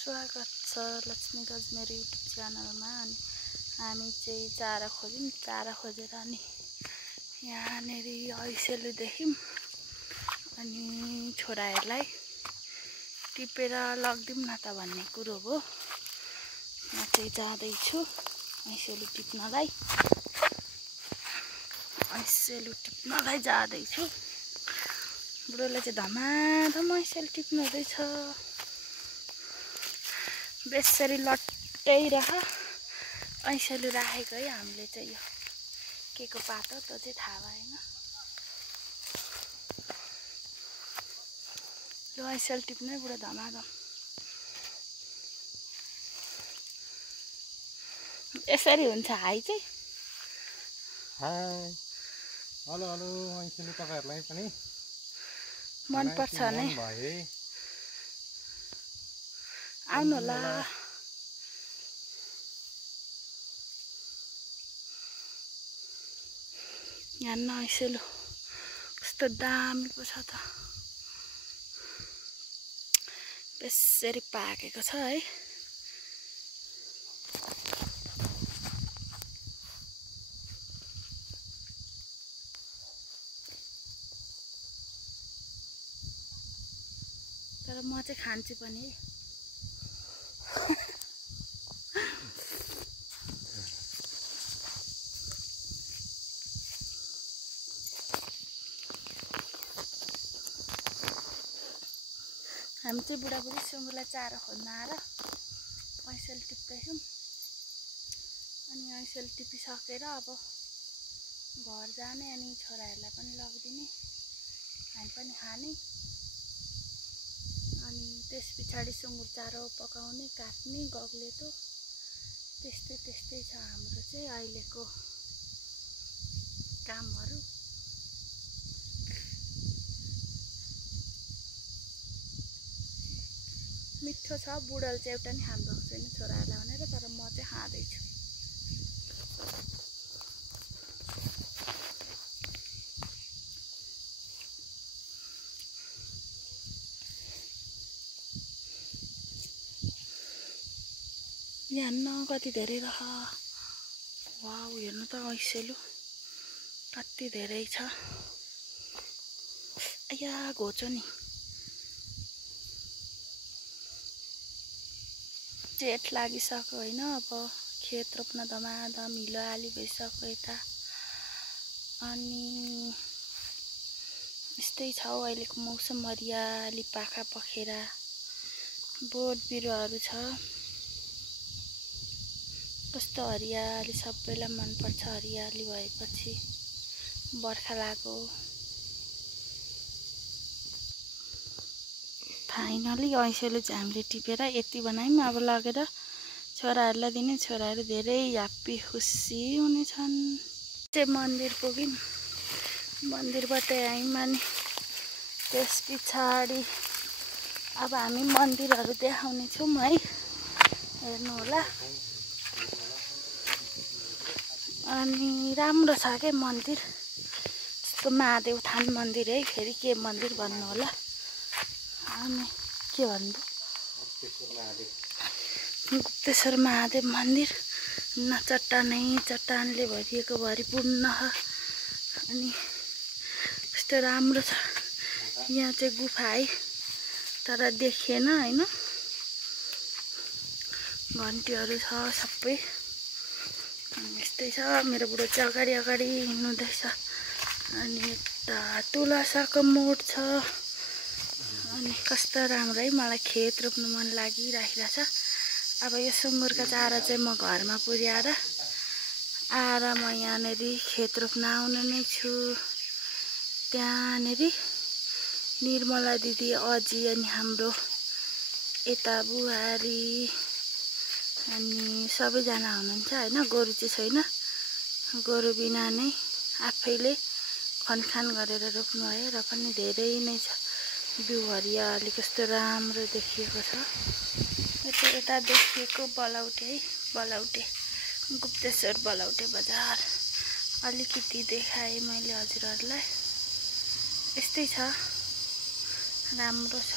स्वागत छ लक्ष्मी गज मेरो युट्युब च्यानलमा। अनि हामी चाहिँ चारा खोज्यौँ, चारा खोजेर अनि यहाँनेर ऐसेलु देख्यौँ। अनि छोराहरूलाई टिपेर लगिदिउँ न त भन्ने कुरो हो। म चाहिँ जाँदैछु ऐसेलु टिप्नलाई, जाँदैछु। बुढोले चाहिँ धमाधम ऐसेलु टिप्नु हुँदैछ। बेसरी लट्याइरह ऐसेलु राखेको है हामीले चाहिँ। यो के को पात हो त्यो चाहिँ थाहा भएन। ल ऐसेलु टिप्नु है बुढो धमाधम। यसरी हुन्छ हाई चाहिँ। हाई हेलो हेलो ऐसेलु तपाईहरुलाई पनि मन पर्छ नै आउनु होला। यहाँ न ऐसेलु कस्तो दामी पो छ त। बेसरी पाकेको छ है। तर म चाहिँ खान्छु पनि है। हामी चाहिँ बुढाबुढी सुँगुरलाई चारो खोज्न आएर ऐसेलु टिप्दैछौँ। अनि ऐसेलु टिपिसकेर अब घर जाने, अनि छोराहरूलाई पनि लगिदिने, हामी पनि खाने। अनि त्यस पछाडि सुँगुर चारो पकाउने, काट्ने, गग्लेतो त्यस्तै छ हाम्रो चाहिँ अहिलेको कामहरू। मिठो छ। बुढाले चाहिँ एउटा नि खानु भएको छैन छोराहरूलाई भनेर, तर म चाहिँ खाँदैछु। यहाँ न कति धेरै रह। वाउ हेर्नु त ऐसेलु कति धेरै छ। अया घोचो नि। जेठ लागिसक्यो होइन। अब खेत रोप्न धमाधम हिलो आली भइसक्यो यता। अनि यस्तै छ अहिलेको मौसम। हरियाली पाखा पखेरा बोट बिरुवाहरू छ। कस्तो हरियाली, सबैलाई मनपर्छ हरियाली भएपछि। बर्खा लाग्यो। फाइनली ऐसेलु चाहिँ हामीले टिपेर यति बनायौँ। अब लगेर छोराहरूलाई दिने। छोराहरू धेरै ह्याप्पी खुसी हुनेछन्। चाहिँ मन्दिर पुग्यौँ, मन्दिरबाट आयौँ। अनि त्यस पछाडि अब हामी मन्दिरहरू देखाउने छौँ है, हेर्नु होला। अनि राम्रो छ के मन्दिर। यस्तो महादेव थान मन्दिर है। फेरि के मन्दिर भन्नु होला। अनि के भन्नु, गुप्तेश्वर महादेव मन्दिर। न चट्टानै चट्टानले भरिएको भरिपूर्ण। अनि कस्तो राम्रो छ। यहाँ चाहिँ गुफा है, तर देखिएन होइन। घन्टीहरू छ सबै। यस्तै छ। मेरो बुढो चाहिँ अगाडि हिँड्नुहुँदैछ। अनि यता तुलसाको मोड छ। अनि कस्तो राम्रो है। मलाई खेत रोप्नु मन लागिराखेको छ। अब यो सुँगुरको चारो चाहिँ म घरमा पुर्याएर म यहाँनेर खेत रोप्न आउने नै छु। त्यहाँनेर निर्मला दिदी, अजी अनि हाम्रो यता बुहारी अनि सबैजना हुनुहुन्छ होइन। गोरु चाहिँ छैन। गोरु बिना नै आफैले खनखान गरेर रोप्नु भयो। र पनि धेरै नै छ। बिउ हरियाली कस्तो राम्रो देखिएको छ। यता देखिएको बलौटे है, बलौटे गुप्तेश्वर बलौटे बजार अलिकति देखाएँ मैले हजुरहरूलाई। यस्तै छ, राम्रो छ।